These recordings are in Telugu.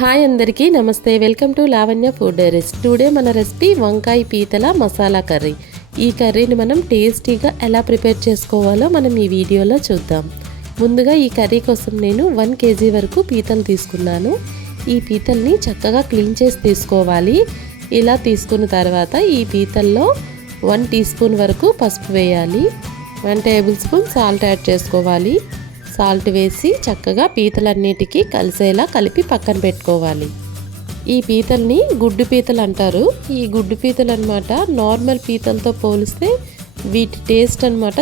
హాయ్ అందరికీ నమస్తే. Welcome to Lavanya food diaries. Today మన రెసిపీ వంకాయ పీతల మసాలా కర్రీ. ఈ కర్రీని మనం టేస్టీగా ఎలా ప్రిపేర్ చేసుకోవాలో మనం ఈ వీడియోలో చూద్దాం. ముందుగా ఈ కర్రీ కోసం నేను 1 kg వరకు పీతలు తీసుకున్నాను. ఈ పీతల్ని చక్కగా క్లీన్ చేసి తీసుకోవాలి. ఇలా తీసుకున్న తర్వాత ఈ పీతల్లో 1 టీ స్పూన్ వరకు పసుపు వేయాలి. 1 టేబుల్ స్పూన్ సాల్ట్ యాడ్ చేసుకోవాలి. సాల్ట్ వేసి చక్కగా పీతలన్నిటికీ కలిసేలా కలిపి పక్కన పెట్టుకోవాలి. ఈ పీతల్ని గుడ్డు పీతలు అంటారు. ఈ గుడ్డు పీతలు అన్నమాట నార్మల్ పీతలతో పోలిస్తే వీటి టేస్ట్ అన్నమాట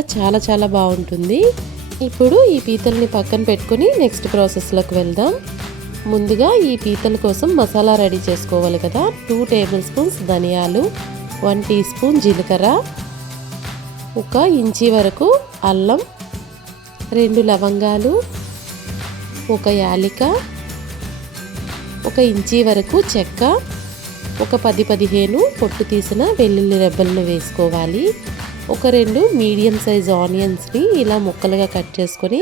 చాలా బాగుంటుంది. ఇప్పుడు ఈ పీతల్ని పక్కన పెట్టుకొని నెక్స్ట్ ప్రాసెస్లోకి వెళ్దాం. ముందుగా ఈ పీతల కోసం మసాలా రెడీ చేసుకోవాలి కదా. 2 టేబుల్ స్పూన్స్ ధనియాలు, 1 టీ స్పూన్ జీలకర్ర, 1 ఇంచి వరకు అల్లం, 2 లవంగాలు, 1 యాలిక, 1 ఇంచి వరకు చెక్క, 10-15 పొట్టు తీసిన వెల్లుల్లి రెబ్బలను వేసుకోవాలి. 2 మీడియం సైజ్ ఆనియన్స్ని ఇలా ముక్కలుగా కట్ చేసుకొని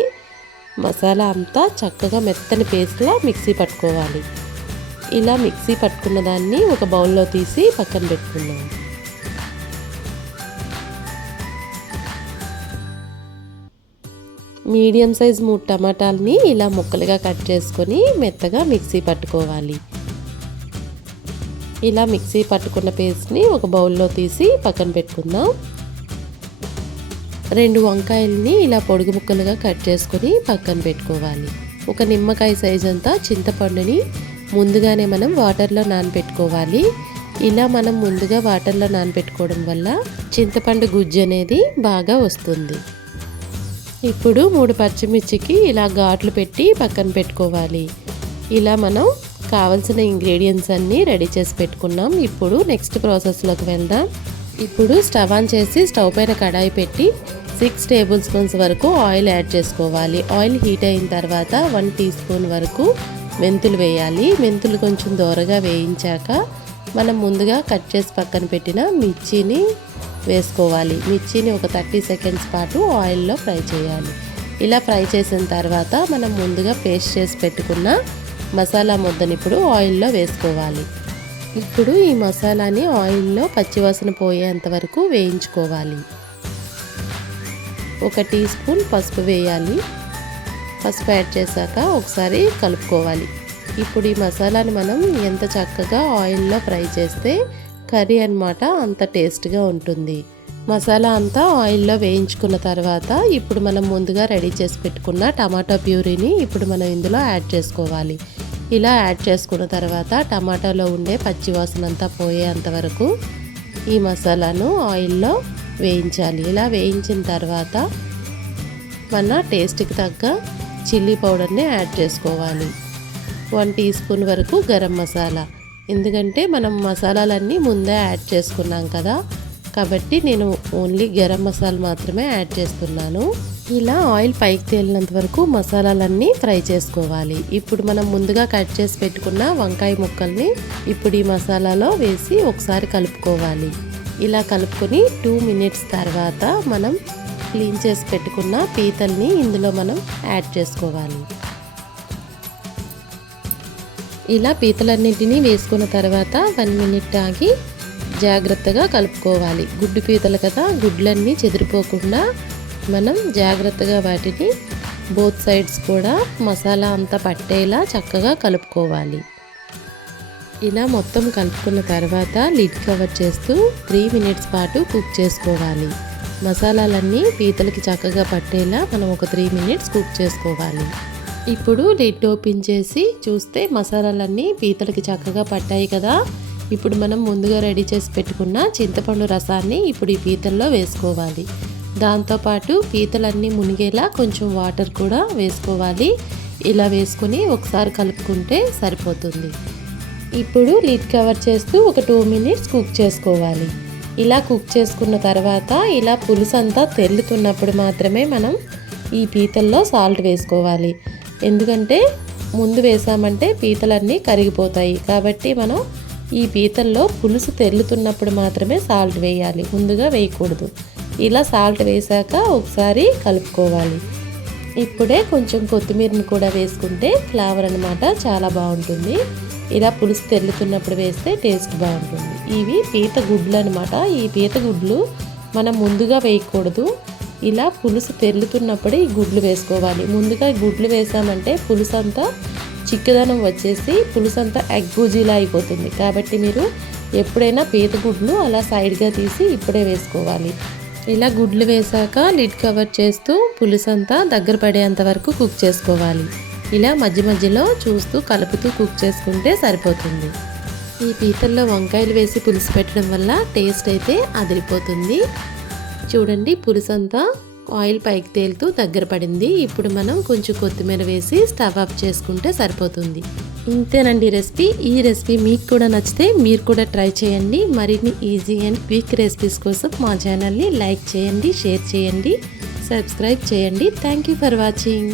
మసాలా అంతా చక్కగా మెత్తని పేస్ట్లా మిక్సీ పట్టుకోవాలి. ఇలా మిక్సీ పట్టుకున్న దాన్ని ఒక బౌల్లో తీసి పక్కన పెట్టుకున్నాం. మీడియం సైజ్ 3 టమాటాలని ఇలా ముక్కలుగా కట్ చేసుకొని మెత్తగా మిక్సీ పట్టుకోవాలి. ఇలా మిక్సీ పట్టుకున్న పేస్ట్ని ఒక బౌల్లో తీసి పక్కన పెట్టుకుందాం. 2 వంకాయలని ఇలా పొడుగు ముక్కలుగా కట్ చేసుకొని పక్కన పెట్టుకోవాలి. 1 నిమ్మకాయ సైజ్ అంతా చింతపండుని ముందుగానే మనం వాటర్లో నానబెట్టుకోవాలి. ఇలా మనం ముందుగా వాటర్లో నానబెట్టుకోవడం వల్ల చింతపండు గుజ్జు అనేది బాగా వస్తుంది. ఇప్పుడు 3 పచ్చిమిర్చికి ఇలా ఘాట్లు పెట్టి పక్కన పెట్టుకోవాలి. ఇలా మనం కావలసిన ఇంగ్రీడియంట్స్ అన్నీ రెడీ చేసి పెట్టుకున్నాం. ఇప్పుడు నెక్స్ట్ ప్రాసెస్లోకి వెళ్దాం. ఇప్పుడు స్టవ్ ఆన్ చేసి స్టవ్ పైన కడాయి పెట్టి 6 టేబుల్ స్పూన్స్ వరకు ఆయిల్ యాడ్ చేసుకోవాలి. ఆయిల్ హీట్ అయిన తర్వాత 1 టీ స్పూన్ వరకు మెంతులు వేయాలి. మెంతులు కొంచెం దోరగా వేయించాక మనం ముందుగా కట్ చేసి పక్కన పెట్టిన మిర్చిని వేసుకోవాలి. మిర్చిని ఒక 30 సెకండ్స్ పాటు ఆయిల్లో ఫ్రై చేయాలి. ఇలా ఫ్రై చేసిన తర్వాత మనం ముందుగా పేస్ట్ చేసి పెట్టుకున్న మసాలా ముద్దని ఇప్పుడు ఆయిల్లో వేసుకోవాలి. ఇప్పుడు ఈ మసాలాని ఆయిల్లో పచ్చివాసన పోయేంత వరకు వేయించుకోవాలి. 1 టీ స్పూన్ పసుపు వేయాలి. పసుపు యాడ్ చేశాక ఒకసారి కలుపుకోవాలి. ఇప్పుడు ఈ మసాలాని మనం ఎంత చక్కగా ఆయిల్లో ఫ్రై చేస్తే కర్రీ అన్నమాట అంత టేస్ట్గా ఉంటుంది. మసాలా అంతా ఆయిల్లో వేయించుకున్న తర్వాత ఇప్పుడు మనం ముందుగా రెడీ చేసి పెట్టుకున్న టమాటా ప్యూరీని ఇప్పుడు మనం ఇందులో యాడ్ చేసుకోవాలి. ఇలా యాడ్ చేసుకున్న తర్వాత టమాటాలో ఉండే పచ్చివాసన అంతా పోయేంత వరకు ఈ మసాలాను ఆయిల్లో వేయించాలి. ఇలా వేయించిన తర్వాత మన టేస్ట్కి తగ్గ చిల్లీ పౌడర్ని యాడ్ చేసుకోవాలి. 1 టీ స్పూన్ వరకు గరం మసాలా. ఎందుకంటే మనం మసాలాలన్నీ ముందే యాడ్ చేసుకున్నాం కదా, కాబట్టి నేను ఓన్లీ గరం మసాలా మాత్రమే యాడ్ చేస్తున్నాను. ఇలా ఆయిల్ పైకి తేలినంత వరకు మసాలాలన్నీ ఫ్రై చేసుకోవాలి. ఇప్పుడు మనం ముందుగా కట్ చేసి పెట్టుకున్న వంకాయ ముక్కల్ని ఇప్పుడు ఈ మసాలాలో వేసి ఒకసారి కలుపుకోవాలి. ఇలా కలుపుకొని 2 మినిట్స్ తర్వాత మనం క్లీన్ చేసి పెట్టుకున్న పీతల్ని ఇందులో మనం యాడ్ చేసుకోవాలి. ఇలా పీతలన్నింటినీ వేసుకున్న తర్వాత 1 మినిట్ ఆగి జాగ్రత్తగా కలుపుకోవాలి. గుడ్డు పీతలు కదా, గుడ్లన్నీ చెదిరిపోకుండా మనం జాగ్రత్తగా వాటిని బోత్ సైడ్స్ కూడా మసాలా అంతా పట్టేలా చక్కగా కలుపుకోవాలి. ఇలా మొత్తం కలుపుకున్న తర్వాత లిడ్ కవర్ చేస్తూ 3 మినిట్స్ పాటు కుక్ చేసుకోవాలి. మసాలాలన్నీ పీతలకి చక్కగా పట్టేలా మనం ఒక 3 మినిట్స్ కుక్ చేసుకోవాలి. ఇప్పుడు లిడ్ ఓపెన్ చేసి చూస్తే మసాలాలన్నీ పీతలకి చక్కగా పట్టాయి కదా. ఇప్పుడు మనం ముందుగా రెడీ చేసి పెట్టుకున్న చింతపండు రసాన్ని ఇప్పుడు ఈ పీతల్లో వేసుకోవాలి. దాంతోపాటు పీతలన్నీ మునిగేలా కొంచెం వాటర్ కూడా వేసుకోవాలి. ఇలా వేసుకొని ఒకసారి కలుపుకుంటే సరిపోతుంది. ఇప్పుడు లిడ్ కవర్ చేస్తూ ఒక 2 మినిట్స్ కుక్ చేసుకోవాలి. ఇలా కుక్ చేసుకున్న తర్వాత ఇలా పులుసు అంతా తెల్లుతున్నప్పుడు మాత్రమే మనం ఈ పీతల్లో సాల్ట్ వేసుకోవాలి. ఎందుకంటే ముందు వేసామంటే పీతలన్నీ కరిగిపోతాయి. కాబట్టి మనం ఈ పీతల్లో పులుసు తెల్లుతున్నప్పుడు మాత్రమే సాల్ట్ వేయాలి, ముందుగా వేయకూడదు. ఇలా సాల్ట్ వేసాక ఒకసారి కలుపుకోవాలి. ఇప్పుడే కొంచెం కొత్తిమీరని కూడా వేసుకుంటే ఫ్లేవర్ అనమాట చాలా బాగుంటుంది. ఇలా పులుసు తెల్లుతున్నప్పుడు వేస్తే టేస్ట్ బాగుంటుంది. ఇవి పీత గుడ్లు అనమాట. ఈ పీత గుడ్లు మనం ముందుగా వేయకూడదు. ఇలా పులుసు తెల్లుతున్నప్పుడే ఈ గుడ్లు వేసుకోవాలి. ముందుగా ఈ గుడ్లు వేసామంటే పులుసు అంతా చిక్కదనం వచ్చేసి పులుసు అంతా ఎగ్ బుజీలా అయిపోతుంది. కాబట్టి మీరు ఎప్పుడైనా పీత గుడ్లు అలా సైడ్గా తీసి ఇప్పుడే వేసుకోవాలి. ఇలా గుడ్లు వేసాక లిడ్ కవర్ చేస్తూ పులుసు అంతా దగ్గర పడేంత వరకు కుక్ చేసుకోవాలి. ఇలా మధ్య మధ్యలో చూస్తూ కలుపుతూ కుక్ చేసుకుంటే సరిపోతుంది. ఈ పీతల్లో వంకాయలు వేసి పులుసు పెట్టడం వల్ల టేస్ట్ అయితే అదిరిపోతుంది. చూడండి పులుసు అంతా ఆయిల్ పైకి తేలుతూ దగ్గర పడింది. ఇప్పుడు మనం కొంచెం కొత్తిమీర వేసి స్టవ్ ఆఫ్ చేసుకుంటే సరిపోతుంది. ఇంతేనండి రెసిపీ. ఈ రెసిపీ మీకు కూడా నచ్చితే మీరు కూడా ట్రై చేయండి. మరిన్ని ఈజీ అండ్ క్విక్ రెసిపీస్ కోసం మా ఛానల్ని లైక్ చేయండి, షేర్ చేయండి, సబ్స్క్రైబ్ చేయండి. Thank you for watching.